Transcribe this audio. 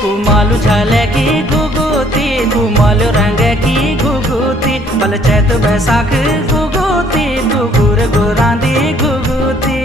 कुमालू झाले की घुगुती कुमालू रंग की घुगुती बल चैत बैसाख घुगुती घुगुर गुरांदी घुगुती।